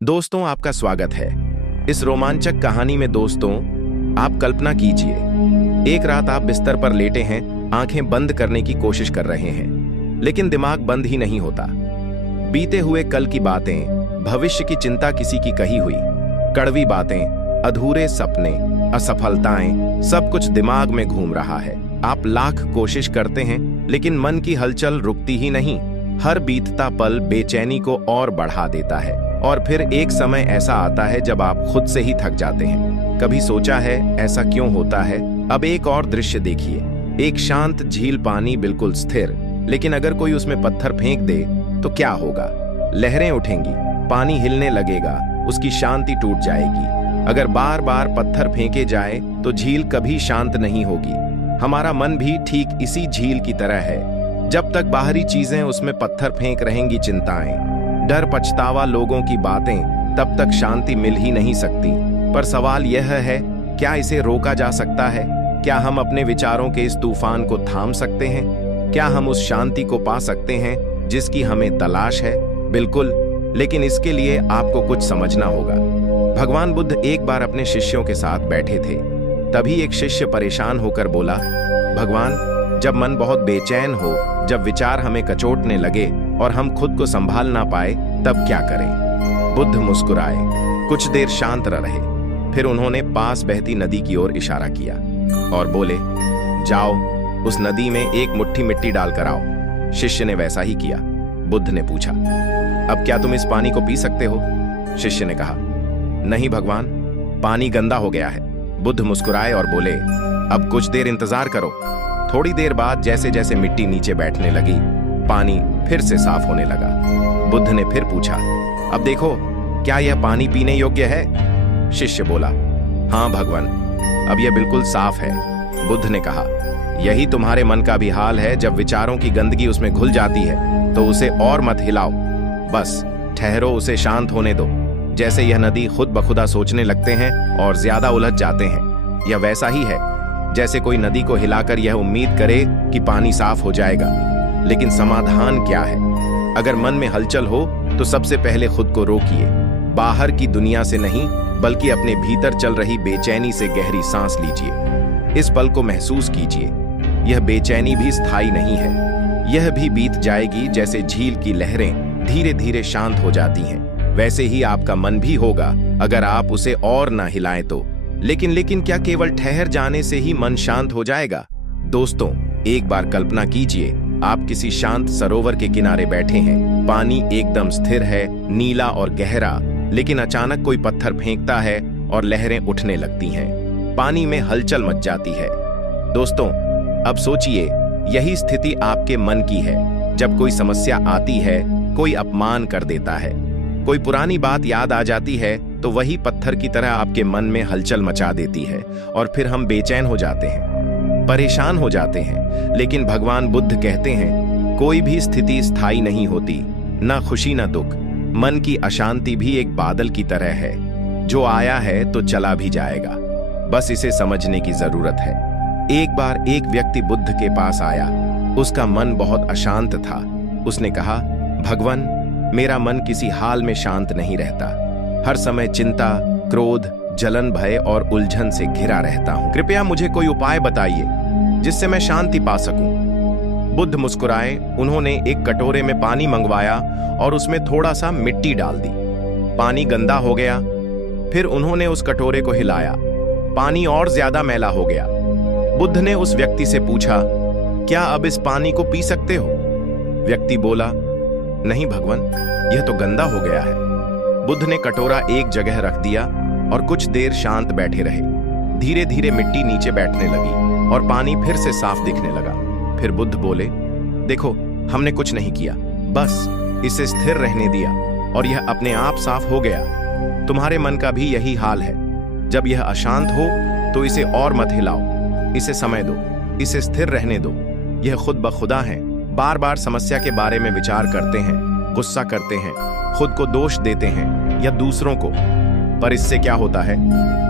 दोस्तों, आपका स्वागत है इस रोमांचक कहानी में। दोस्तों, आप कल्पना कीजिए, एक रात आप बिस्तर पर लेटे हैं, आंखें बंद करने की कोशिश कर रहे हैं, लेकिन दिमाग बंद ही नहीं होता। बीते हुए कल की बातें, भविष्य की चिंता, किसी की कही हुई कड़वी बातें, अधूरे सपने, असफलताएं, सब कुछ दिमाग में घूम रहा है। आप लाख कोशिश करते हैं, लेकिन मन की हलचल रुकती ही नहीं। हर बीतता पल बेचैनी को और बढ़ा देता है। और फिर एक समय ऐसा आता है जब आप खुद से ही थक जाते हैं। कभी सोचा है ऐसा क्यों होता है? अब एक और दृश्य देखिए, एक शांत झील, पानी बिल्कुल स्थिर, लेकिन अगर कोई उसमें पत्थर फेंक दे तो क्या होगा? लहरें उठेंगी, पानी हिलने लगेगा, उसकी शांति टूट जाएगी। अगर बार बार पत्थर फेंके जाए तो झील कभी शांत नहीं होगी। हमारा मन भी ठीक इसी झील की तरह है। जब तक बाहरी चीजें उसमें पत्थर फेंक रहेंगी, चिंताएं, डर, पछतावा, लोगों की बातें, तब तक शांति मिल ही नहीं सकती। पर सवाल यह है, क्या इसे रोका जा सकता है? क्या हम अपने विचारों के इस तूफान को थाम सकते हैं? क्या हम उस शांति को पा सकते हैं जिसकी हमें तलाश है? बिल्कुल, लेकिन इसके लिए आपको कुछ समझना होगा। भगवान बुद्ध एक बार अपने शिष्यों के साथ बैठे थे। तभी एक शिष्य परेशान होकर बोला, भगवान, जब मन बहुत बेचैन हो, जब विचार हमें कचोटने लगे और हम खुद को संभाल ना पाए, तब क्या करें? बुद्ध मुस्कुराए, कुछ देर शांत रहे, फिर उन्होंने पास बहती नदी की ओर इशारा किया और बोले, जाओ, उस नदी में एक मुट्ठी मिट्टी डालकर आओ। शिष्य ने वैसा ही किया। बुद्ध ने पूछा, अब क्या तुम इस पानी को पी सकते हो? शिष्य ने कहा, नहीं भगवान, पानी गंदा हो गया है। बुद्ध मुस्कुराए और बोले, अब कुछ देर इंतजार करो। थोड़ी देर बाद जैसे जैसे मिट्टी नीचे बैठने लगी, पानी फिर से साफ होने लगा। बुद्ध ने फिर पूछा, अब देखो, क्या यह पानी पीने योग्य है? शिष्य बोला, हाँ भगवान, अब यह बिल्कुल साफ है। बुद्ध ने कहा, यही तुम्हारे मन का भी हाल है। जब विचारों की गंदगी उसमें घुल जाती है तो उसे और मत हिलाओ, बस ठहरो, उसे शांत होने दो। जैसे यह नदी खुद बखुदा सोचने लगते हैं और ज्यादा उलझ जाते हैं, यह वैसा ही है जैसे कोई नदी को हिलाकर यह उम्मीद करे कि पानी साफ हो जाएगा। लेकिन समाधान क्या है? अगर मन में हलचल हो तो सबसे पहले खुद को रोकिए। बाहर की दुनिया से नहीं, बल्कि अपने भीतर चल रही बेचैनी से गहरी सांस लीजिए। इस पल को महसूस कीजिए। यह बेचैनी भी स्थायी नहीं है, यह भी बीत जाएगी। जैसे झील की लहरें धीरे धीरे शांत हो जाती हैं, वैसे ही आपका मन भी होगा, अगर आप उसे और ना हिलाएं तो। लेकिन क्या केवल ठहर जाने से ही मन शांत हो जाएगा? दोस्तों, एक बार कल्पना कीजिए, आप किसी शांत सरोवर के किनारे बैठे हैं। पानी एकदम स्थिर है, नीला और गहरा, लेकिन अचानक कोई पत्थर फेंकता है और लहरें उठने लगती हैं। पानी में हलचल मच जाती है। दोस्तों, अब सोचिए, यही स्थिति आपके मन की है। जब कोई समस्या आती है, कोई अपमान कर देता है, कोई पुरानी बात याद आ जाती है, तो वही पत्थर की तरह आपके मन में हलचल मचा देती है और फिर हम बेचैन हो जाते हैं, परेशान हो जाते हैं। लेकिन भगवान बुद्ध कहते हैं, कोई भी स्थिति स्थायी नहीं होती, ना खुशी ना दुख। मन की अशांति भी एक बादल की तरह है, जो आया है तो चला भी जाएगा। बस इसे समझने की जरूरत है। एक बार एक व्यक्ति बुद्ध के पास आया। उसका मन बहुत अशांत था। उसने कहा, भगवान, मेरा मन किसी हाल में शांत नहीं रहता। हर समय चिंता, क्रोध, जलन, भय और उलझन से घिरा रहता हूं। कृपया मुझे कोई उपाय बताइए जिससे मैं शांति पा सकूं। बुद्ध मुस्कुराए। उन्होंने एक कटोरे में पानी मंगवाया और उसमें थोड़ा सा मिट्टी डाल दी। पानी गंदा हो गया। फिर उन्होंने उस कटोरे को हिलाया। पानी और ज्यादा मैला हो गया। बुद्ध ने उस व्यक्ति से पूछा, क्या अब इस पानी को पी सकते हो? व्यक्ति बोला, नहीं भगवान, यह तो गंदा हो गया है। बुद्ध ने कटोरा एक जगह रख दिया और कुछ देर शांत बैठे रहे। धीरे धीरे मिट्टी नीचे बैठने लगी और पानी फिर से साफ दिखने लगा। फिर बुद्ध बोले, देखो, हमने कुछ नहीं किया, बस इसे स्थिर रहने दिया और यह अपने आप साफ हो गया। तुम्हारे मन का भी यही हाल है। जब यह अशांत हो तो इसे और मत हिलाओ, इसे समय दो, इसे स्थिर रहने दो। यह खुद ब खुदा है। बार बार समस्या के बारे में विचार करते हैं, गुस्सा करते हैं, खुद को दोष देते हैं या दूसरों को। पर इससे क्या होता है?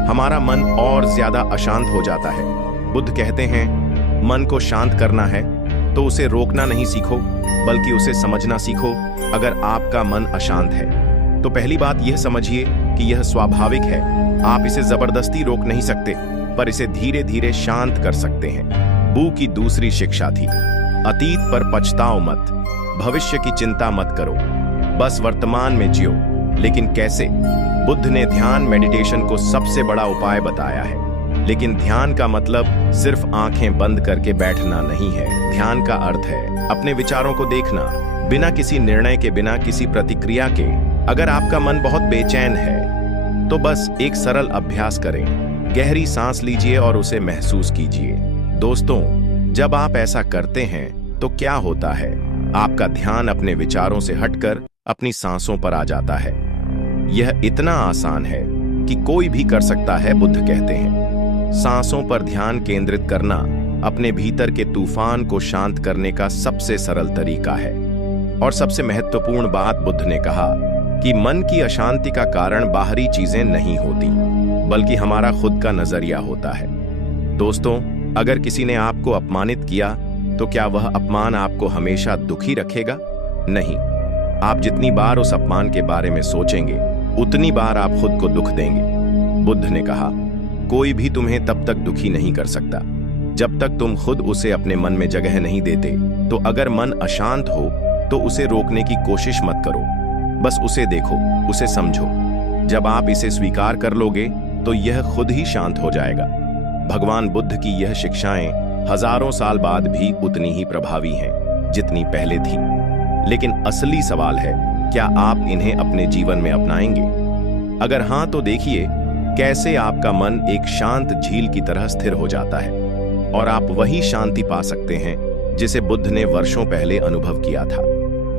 हमारा मन और ज्यादा अशांत हो जाता है। बुद्ध कहते हैं, मन को शांत करना है तो उसे रोकना नहीं सीखो, बल्कि उसे समझना सीखो। अगर आपका मन अशांत है तो पहली बात यह समझिए कि यह स्वाभाविक है। आप इसे जबरदस्ती रोक नहीं सकते, पर इसे धीरे धीरे शांत कर सकते हैं। बू की दूसरी शिक्षा थी, अतीत पर पछताओ मत, भविष्य की चिंता मत करो, बस वर्तमान में जियो। लेकिन कैसे? बुद्ध ने ध्यान मेडिटेशन को सबसे बड़ा उपाय बताया है। लेकिन ध्यान का मतलब सिर्फ आंखें बंद करके बैठना नहीं है। ध्यान का अर्थ है अपने विचारों को देखना, बिना किसी निर्णय के, बिना किसी प्रतिक्रिया के। अगर आपका मन बहुत बेचैन है तो बस एक सरल अभ्यास करें, गहरी सांस लीजिए और उसे महसूस कीजिए। दोस्तों, जब आप ऐसा करते हैं तो क्या होता है? आपका ध्यान अपने विचारों से हटकर अपनी सांसों पर आ जाता है। यह इतना आसान है कि कोई भी कर सकता है। बुद्ध कहते हैं, सांसों पर ध्यान केंद्रित करना अपने भीतर के तूफान को शांत करने का सबसे सरल तरीका है। और सबसे महत्वपूर्ण बात, बुद्ध ने कहा कि मन की अशांति का कारण बाहरी चीजें नहीं होती, बल्कि हमारा खुद का नजरिया होता है। दोस्तों, अगर किसी ने आपको अपमानित किया तो क्या वह अपमान आपको हमेशा दुखी रखेगा? नहीं। आप जितनी बार उस अपमान के बारे में सोचेंगे, उतनी बार आप खुद को दुख देंगे। बुद्ध ने कहा, कोई भी तुम्हें तब तक दुखी नहीं कर सकता जब तक तुम खुद उसे अपने मन में जगह नहीं देते। तो अगर मन अशांत हो तो उसे रोकने की कोशिश मत करो, बस उसे देखो, उसे समझो। जब आप इसे स्वीकार कर लोगे तो यह खुद ही शांत हो जाएगा। भगवान बुद्ध की यह शिक्षाएं हजारों साल बाद भी उतनी ही प्रभावी हैं जितनी पहले थी। लेकिन असली सवाल है, क्या आप इन्हें अपने जीवन में अपनाएंगे? अगर हां, तो देखिए कैसे आपका मन एक शांत झील की तरह स्थिर हो जाता है और आप वही शांति पा सकते हैं जिसे बुद्ध ने वर्षों पहले अनुभव किया था।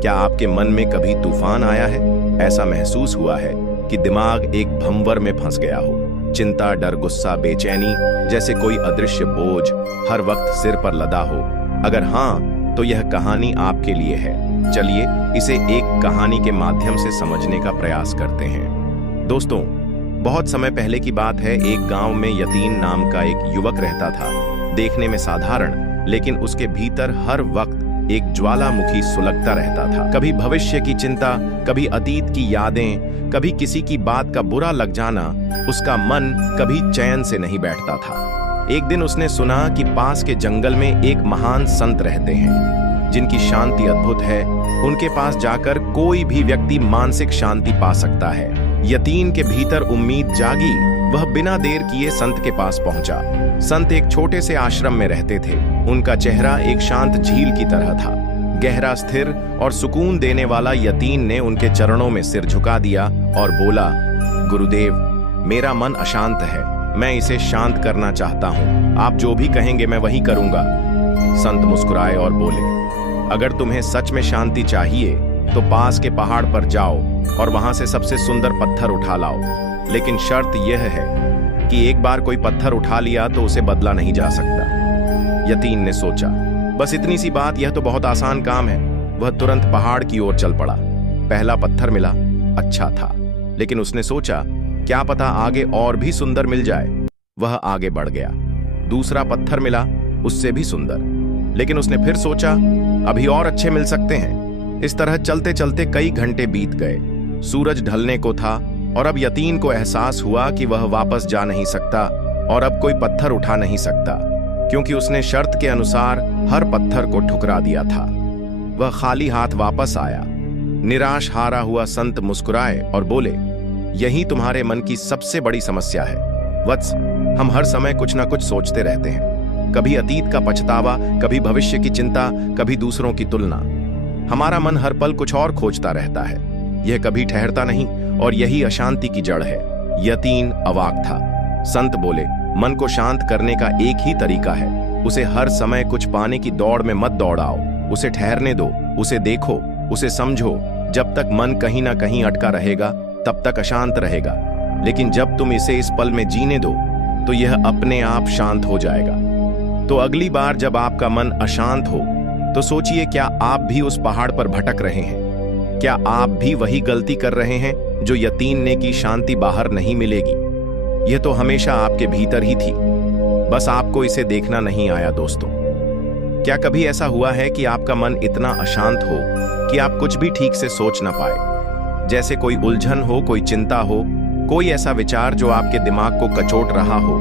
क्या आपके मन में कभी तूफान आया है? ऐसा महसूस हुआ है कि दिमाग एक भंवर में फंस गया हो, चिंता, डर, गुस्सा, बेचैनी जैसे कोई अदृश्य बोझ हर वक्त सिर पर लदा हो? अगर हां, तो यह कहानी आपके लिए है। चलिए इसे एक कहानी के माध्यम से समझने का प्रयास करते हैं। दोस्तों, बहुत समय पहले की बात है। एक गांव में यतीन नाम का एक युवक रहता था। देखने में साधारण, लेकिन उसके भीतर हर वक्त एक ज्वालामुखी सुलगता रहता था। कभी भविष्य की चिंता, कभी अतीत की यादें, कभी किसी की बात का बुरा लग जाना। उसका मन कभी चैन से नहीं बैठता था। एक दिन उसने सुना कि पास के जंगल में एक महान संत रहते हैं जिनकी शांति अद्भुत है। उनके पास जाकर कोई भी व्यक्ति मानसिक शांति पा सकता है। यतीन के भीतर उम्मीद जागी। वह बिना देर किए संत के पास पहुंचा। संत एक छोटे से आश्रम में रहते थे। उनका चेहरा एक शांत झील की तरह था, गहरा, स्थिर और सुकून देने वाला। यतीन ने उनके चरणों में सिर झुका दिया और बोला, गुरुदेव, मेरा मन अशांत है, मैं इसे शांत करना चाहता हूँ। आप जो भी कहेंगे मैं वही करूंगा। संत मुस्कुराए और बोले, अगर तुम्हें सच में शांति चाहिए तो पास के पहाड़ पर जाओ और वहां से सबसे सुंदर पत्थर उठा लाओ। लेकिन शर्त यह है कि एक बार कोई पत्थर उठा लिया तो उसे बदला नहीं जा सकता। यतीन ने सोचा, बस इतनी सी बात, यह तो बहुत आसान काम है। वह तुरंत पहाड़ की ओर चल पड़ा। पहला पत्थर मिला, अच्छा था, लेकिन उसने सोचा, क्या पता आगे और भी सुंदर मिल जाए। वह आगे बढ़ गया। दूसरा पत्थर मिला, उससे भी सुंदर, लेकिन उसने फिर सोचा, अभी और अच्छे मिल सकते हैं। इस तरह चलते चलते कई घंटे बीत गए। सूरज ढलने को था और अब यतीन को एहसास हुआ कि वह वापस जा नहीं सकता और अब कोई पत्थर उठा नहीं सकता, क्योंकि उसने शर्त के अनुसार हर पत्थर को ठुकरा दिया था। वह खाली हाथ वापस आया। निराश हारा हुआ संत मुस्कुराए और बोले, यही तुम्हारे मन की सबसे बड़ी समस्या है वत्स। हम हर समय कुछ ना कुछ सोचते रहते हैं, कभी अतीत का पछतावा, कभी भविष्य की चिंता, कभी दूसरों की तुलना। हमारा मन हर पल कुछ और खोजता रहता है, यह कभी ठहरता नहीं और यही अशांति की जड़ है। यतीन अवाक था। संत बोले, मन को शांत करने का एक ही तरीका है, उसे हर समय कुछ पाने की दौड़ में मत दौड़ाओ, उसे ठहरने दो, उसे देखो, उसे समझो। जब तक मन कहीं ना कहीं अटका रहेगा तब तक अशांत रहेगा, लेकिन जब तुम इसे इस पल में जीने दो तो यह अपने आप शांत हो जाएगा। तो अगली बार जब आपका मन अशांत हो तो सोचिए, क्या आप भी उस पहाड़ पर भटक रहे हैं? क्या आप भी वही गलती कर रहे हैं जो यतीन ने की? शांति बाहर नहीं मिलेगी, यह तो हमेशा आपके भीतर ही थी, बस आपको इसे देखना नहीं आया। दोस्तों, क्या कभी ऐसा हुआ है कि आपका मन इतना अशांत हो कि आप कुछ भी ठीक से सोच ना पाए? जैसे कोई उलझन हो, कोई चिंता हो, कोई ऐसा विचार जो आपके दिमाग को कचोट रहा हो,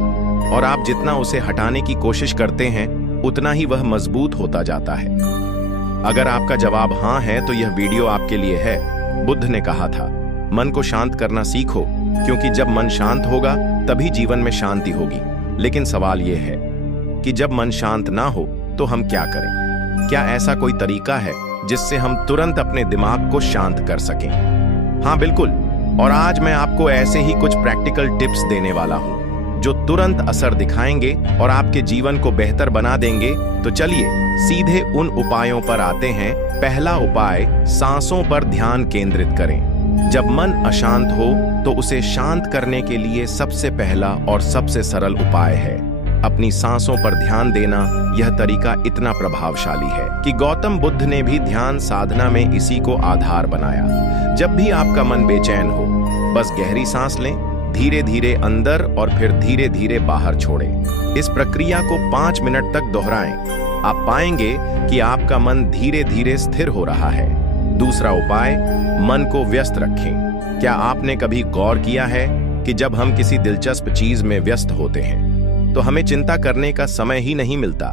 और आप जितना उसे हटाने की कोशिश करते हैं उतना ही वह मजबूत होता जाता है। अगर आपका जवाब हाँ है तो यह वीडियो आपके लिए है। बुद्ध ने कहा था, मन को शांत करना सीखो, क्योंकि जब मन शांत होगा तभी जीवन में शांति होगी। लेकिन सवाल यह है कि जब मन शांत ना हो तो हम क्या करें? क्या ऐसा कोई तरीका है जिससे हम तुरंत अपने दिमाग को शांत कर सकें? हाँ, बिल्कुल। और आज मैं आपको ऐसे ही कुछ प्रैक्टिकल टिप्स देने वाला हूं जो तुरंत असर दिखाएंगे और आपके जीवन को बेहतर बना देंगे। तो चलिए सीधे उन उपायों पर आते हैं। पहला उपाय, सांसों पर ध्यान केंद्रित करें। जब मन अशांत हो तो उसे शांत करने के लिए सबसे पहला और सबसे सरल उपाय है अपनी सांसों पर ध्यान देना। यह तरीका इतना प्रभावशाली है कि गौतम बुद्ध ने भी ध्यान साधना में इसी को आधार बनाया। जब भी आपका मन बेचैन हो, बस गहरी सांस लें, धीरे धीरे अंदर और फिर धीरे धीरे बाहर छोड़ें। इस प्रक्रिया को 5 मिनट तक दोहराएं। आप पाएंगे कि आपका मन धीरे धीरे स्थिर हो रहा है। दूसरा उपाय, मन को व्यस्त रखें। क्या आपने कभी गौर किया है कि जब हम किसी दिलचस्प चीज में व्यस्त होते हैं तो हमें चिंता करने का समय ही नहीं मिलता?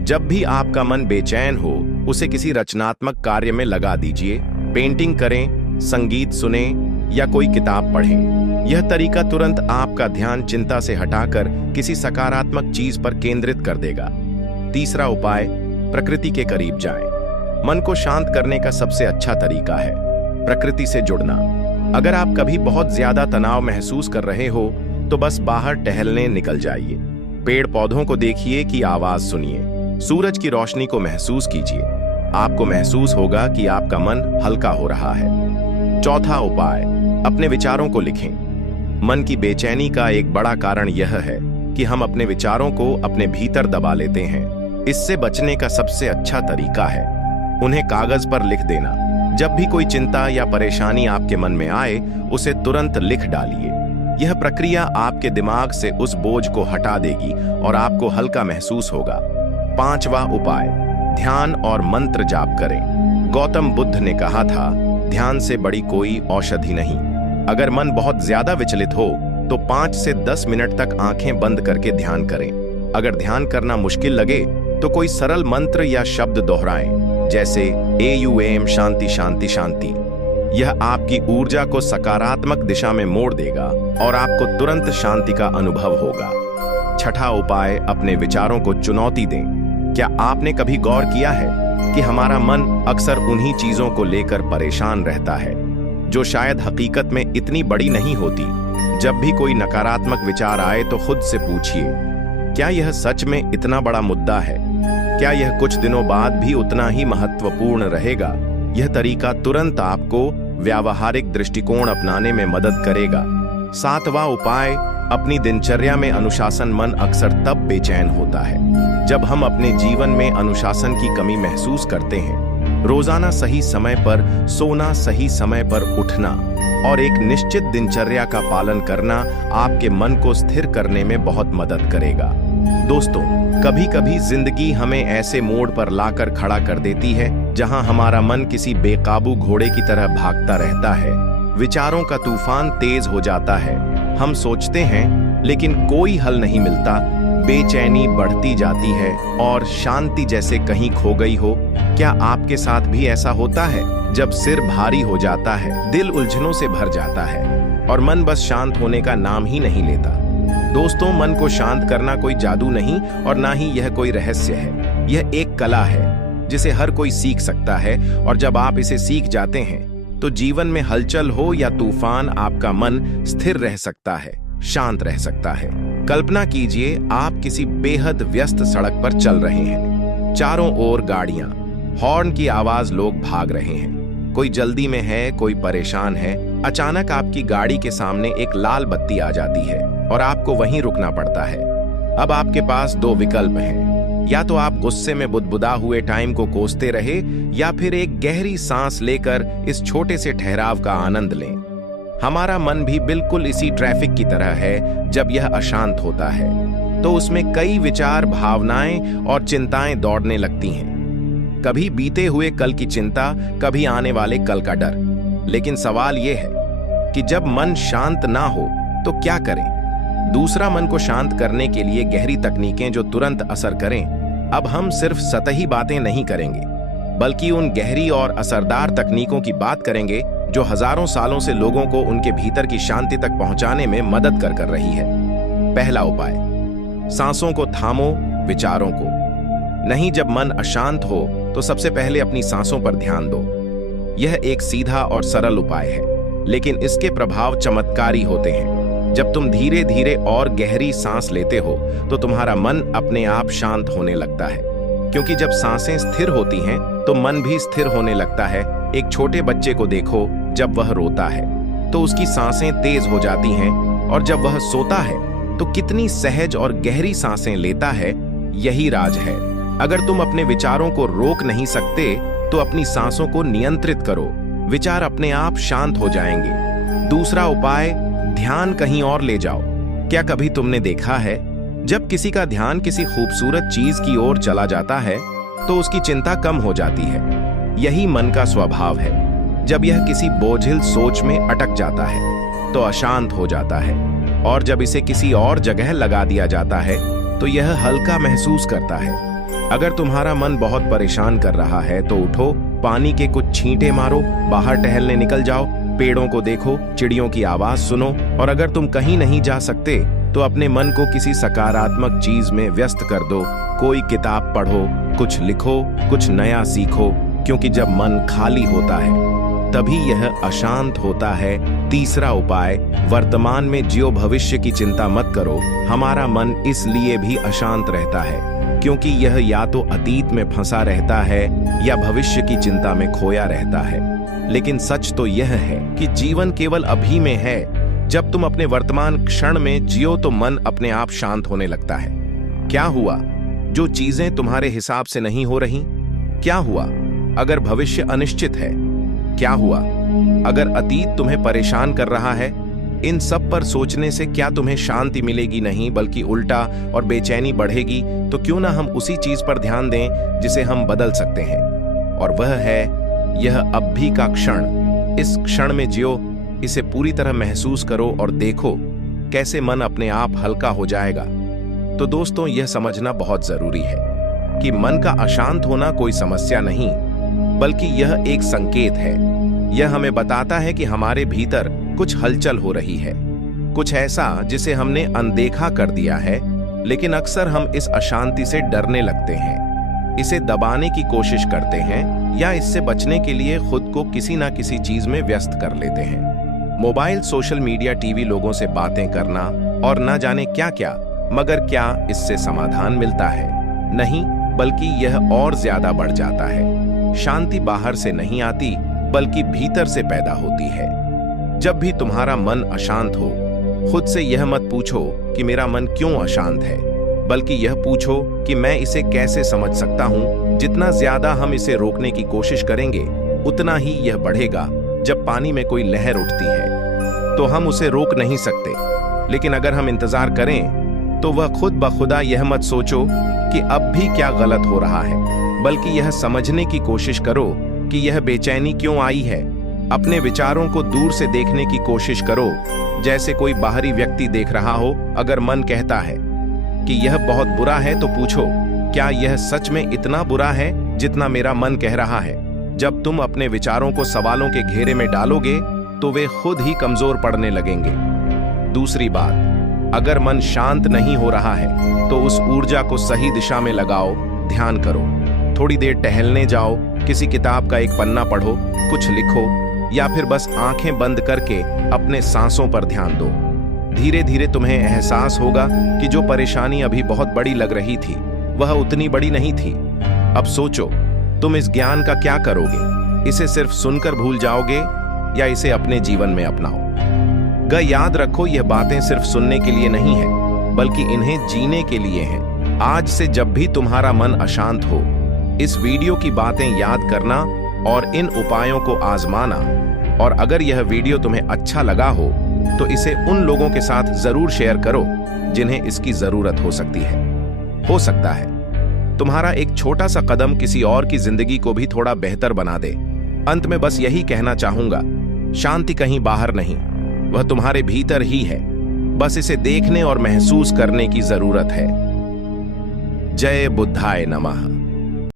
जब भी आपका मन बेचैन हो, उसे किसी रचनात्मक कार्य में लगा दीजिए। पेंटिंग करें, संगीत सुनें या कोई किताब पढ़ें। यह तरीका तुरंत आपका ध्यान चिंता से हटाकर किसी सकारात्मक चीज पर केंद्रित कर देगा। तीसरा उपाय, प्रकृति के करीब जाएं। मन को शांत करने का सबसे अच्छा तरीका है प्रकृति से जुड़ना। अगर आप कभी बहुत ज्यादा तनाव महसूस कर रहे हो तो बस बाहर टहलने निकल जाइए। पेड़ पौधों को देखिए कि आवाज सुनिए, सूरज की रोशनी को महसूस कीजिए। आपको महसूस होगा कि आपका मन हल्का हो रहा है। चौथा उपाय, अपने विचारों को लिखें। मन की बेचैनी का एक बड़ा कारण यह है कि हम अपने विचारों को अपने भीतर दबा लेते हैं। इससे बचने का सबसे अच्छा तरीका है उन्हें कागज पर लिख देना। जब भी कोई चिंता या परेशानी आपके मन में आए, उसे तुरंत लिख डालिए। यह प्रक्रिया आपके दिमाग से उस बोझ को हटा देगी और आपको हल्का महसूस होगा। पांचवा उपाय, ध्यान और मंत्र जाप करें। गौतम बुद्ध ने कहा था, ध्यान से बड़ी कोई औषधि नहीं। अगर मन बहुत ज्यादा विचलित हो तो 5 से 10 मिनट तक आंखें बंद करके ध्यान करें। अगर ध्यान करना मुश्किल लगे तो कोई सरल मंत्र या शब्द दोहराएं, जैसे AUM शांति शांति शांति। यह आपकी ऊर्जा को सकारात्मक दिशा में मोड़ देगा और आपको तुरंत शांति का अनुभव होगा। छठा उपाय, अपने विचारों को चुनौती दें। क्या आपने कभी गौर किया है कि हमारा मन अक्सर उन्हीं चीजों को लेकर परेशान रहता है जो शायद हकीकत में इतनी बड़ी नहीं होती? जब भी कोई नकारात्मक विचार आए तो खुद से पूछिए, क्या यह सच में इतना बड़ा मुद्दा है? क्या यह कुछ दिनों बाद भी उतना ही महत्वपूर्ण रहेगा? यह तरीका तुरंत आपको व्यावहारिक दृष्टिकोण अपनाने में मदद करेगा। सातवां उपाय, अपनी दिनचर्या में अनुशासन। मन अक्सर तब बेचैन होता है जब हम अपने जीवन में अनुशासन की कमी महसूस करते हैं। रोजाना सही समय पर सोना, सही समय पर उठना और एक निश्चित दिनचर्या का पालन करना आपके मन को स्थिर करने में बहुत मदद करेगा। दोस्तों, कभी कभी जिंदगी हमें ऐसे मोड़ पर लाकर खड़ा कर देती है जहां हमारा मन किसी बेकाबू घोड़े की तरह भागता रहता है। विचारों का तूफान तेज हो जाता है। हम सोचते हैं लेकिन कोई हल नहीं मिलता। बेचैनी बढ़ती जाती है और शांति जैसे कहीं खो गई हो। क्या आपके साथ भी ऐसा होता है? जब सिर भारी हो जाता है, दिल उलझनों से भर जाता है और मन बस शांत होने का नाम ही नहीं लेता। दोस्तों, मन को शांत करना कोई जादू नहीं और ना ही यह कोई रहस्य है। यह एक कला है जिसे हर कोई सीख सकता है, और जब आप इसे सीख जाते हैं तो जीवन में हलचल हो या तूफान, आपका मन स्थिर रह सकता है, शांत रह सकता है। कल्पना कीजिए, आप किसी बेहद व्यस्त सड़क पर चल रहे हैं। चारों ओर गाड़ियां, हॉर्न की आवाज, लोग भाग रहे हैं। कोई जल्दी में है, कोई परेशान है। अचानक आपकी गाड़ी के सामने एक लाल बत्ती आ जाती है और आपको वहीं रुकना पड़ता है। अब आपके पास 2 विकल्प हैं। या तो आप गुस्से में बुदबुदा हुए टाइम को कोसते रहे, या फिर एक गहरी सांस लेकर इस छोटे से ठहराव का आनंद लें। हमारा मन भी बिल्कुल इसी ट्रैफिक की तरह है। जब यह अशांत होता है तो उसमें कई विचार, भावनाएं और चिंताएं दौड़ने लगती हैं। कभी बीते हुए कल की चिंता, कभी आने वाले कल का डर। लेकिन सवाल यह है कि जब मन शांत ना हो तो क्या करें। दूसरा मन को शांत करने के लिए गहरी तकनीकें जो तुरंत असर करें। अब हम सिर्फ सतही बातें नहीं करेंगे, बल्कि उन गहरी और असरदार तकनीकों की बात करेंगे जो हजारों सालों से लोगों को उनके भीतर की शांति तक पहुंचाने में मदद कर रही है। पहला उपाय, सांसों को थामो, विचारों को नहीं। जब मन अशांत हो तो सबसे पहले अपनी सांसों पर ध्यान दो। यह एक सीधा और सरल उपाय है, लेकिन इसके प्रभाव चमत्कारी होते हैं। जब तुम धीरे धीरे और गहरी सांस लेते हो तो तुम्हारा मन अपने आप शांत होने लगता है, क्योंकि जब सांसें स्थिर होती हैं तो मन भी स्थिर होने लगता है। एक छोटे बच्चे को देखो, जब वह रोता है तो उसकी सांसें तेज हो जाती हैं, और जब वह सोता है तो कितनी सहज और गहरी सांसें लेता है। यही राज है। अगर तुम अपने विचारों को रोक नहीं सकते तो अपनी सांसों को नियंत्रित करो, विचार अपने आप शांत हो जाएंगे। दूसरा उपाय, ध्यान कहीं और ले जाओ। क्या कभी तुमने देखा है जब किसी का ध्यान किसी खूबसूरत चीज की ओर चला जाता है तो उसकी चिंता कम हो जाती है। यही मन का स्वभाव है। जब यह किसी बोझिल सोच में अटक जाता है तो अशांत हो जाता है, और जब इसे किसी और जगह लगा दिया जाता है तो यह हल्का महसूस करता है। अगर तुम्हारा मन बहुत परेशान कर रहा है तो उठो, पानी के कुछ छींटे मारो, बाहर टहलने निकल जाओ, पेड़ों को देखो, चिड़ियों की आवाज सुनो, और अगर तुम कहीं नहीं जा सकते तो अपने मन को किसी सकारात्मक चीज में व्यस्त कर दो। कोई किताब पढ़ो, कुछ लिखो, कुछ नया सीखो, क्योंकि जब मन खाली होता है तभी यह अशांत होता है। तीसरा उपाय, वर्तमान में जियो, भविष्य की चिंता मत करो। हमारा मन इसलिए भी अशांत रहता है क्योंकि यह या तो अतीत में फंसा रहता है या भविष्य की चिंता में खोया रहता है। लेकिन सच तो यह है कि जीवन केवल अभी में है। जब तुम अपने वर्तमान क्षण में जियो तो मन अपने आप शांत होने लगता है। क्या हुआ जो चीजें तुम्हारे हिसाब से नहीं हो रही? क्या हुआ अगर भविष्य अनिश्चित है? क्या हुआ अगर अतीत तुम्हें परेशान कर रहा है? इन सब पर सोचने से क्या तुम्हें शांति मिलेगी? नहीं, बल्कि उल्टा और बेचैनी बढ़ेगी। तो क्यों ना हम उसी चीज पर ध्यान दें जिसे हम बदल सकते हैं, और वह है यह अभी का क्षण। इस क्षण में जियो, इसे पूरी तरह महसूस करो और देखो कैसे मन अपने आप हल्का हो जाएगा। तो दोस्तों, यह समझना बहुत जरूरी है कि मन का अशांत होना कोई समस्या नहीं, बल्कि यह एक संकेत है। यह हमें बताता है कि हमारे भीतर कुछ हलचल हो रही है, कुछ ऐसा जिसे हमने अनदेखा कर दिया है। लेकिन अक्सर हम इस अशांति से डरने लगते हैं, इसे दबाने की कोशिश करते हैं, या इससे बचने के लिए खुद को किसी ना किसी चीज में व्यस्त कर लेते हैं। मोबाइल, सोशल मीडिया, टीवी, लोगों से बातें करना और ना जाने क्या क्या। मगर क्या इससे समाधान मिलता है? नहीं, बल्कि यह और ज्यादा बढ़ जाता है। शांति बाहर से नहीं आती, बल्कि भीतर से पैदा होती है। जब भी तुम्हारा मन अशांत हो, खुद से यह मत पूछो कि मेरा मन क्यों अशांत है, बल्कि यह पूछो कि मैं इसे कैसे समझ सकता हूं। जितना ज्यादा हम इसे रोकने की कोशिश करेंगे, उतना ही यह बढ़ेगा। जब पानी में कोई लहर उठती है तो हम उसे रोक नहीं सकते, लेकिन अगर हम इंतजार करें तो वह खुद ब खुदा। यह मत सोचो कि अब भी क्या गलत हो रहा है, बल्कि यह समझने की कोशिश करो कि यह बेचैनी क्यों आई है। अपने विचारों को दूर से देखने की कोशिश करो, जैसे कोई बाहरी व्यक्ति देख रहा हो। अगर मन कहता है कि यह बहुत बुरा है, तो पूछो, क्या यह सच में इतना बुरा है जितना मेरा मन कह रहा है? जब तुम अपने विचारों को सवालों के घेरे में डालोगे तो वे खुद ही कमजोर पड़ने लगेंगे। दूसरी बात, अगर मन शांत नहीं हो रहा है तो उस ऊर्जा को सही दिशा में लगाओ। ध्यान करो, थोड़ी देर टहलने जाओ, किसी किताब का एक पन्ना पढ़ो, कुछ लिखो, या फिर बस आंखें बंद करके अपने सांसों पर ध्यान दो। धीरे धीरे तुम्हें एहसास होगा कि जो परेशानी अभी बहुत बड़ी लग रही थी, वह उतनी बड़ी नहीं थी। अब सोचो, तुम इस ज्ञान का क्या करोगे? इसे सिर्फ सुनकर भूल जाओगे या इसे अपने जीवन में अपनाओ? याद रखो, यह बातें सिर्फ सुनने के लिए नहीं है, बल्कि इन्हें जीने के लिए हैं। आज से जब भी तुम्हारा मन अशांत हो, इस वीडियो की बातें याद करना और इन उपायों को आजमाना। और अगर यह वीडियो तुम्हें अच्छा लगा हो तो इसे उन लोगों के साथ जरूर शेयर करो जिन्हें इसकी जरूरत हो सकती है। हो सकता है तुम्हारा एक छोटा सा कदम किसी और की जिंदगी को भी थोड़ा बेहतर बना दे। अंत में बस यही कहना चाहूंगा शांति कहीं बाहर नहीं, वह तुम्हारे भीतर ही है। बस इसे देखने और महसूस करने की जरूरत है। जय बुद्धाय नमः।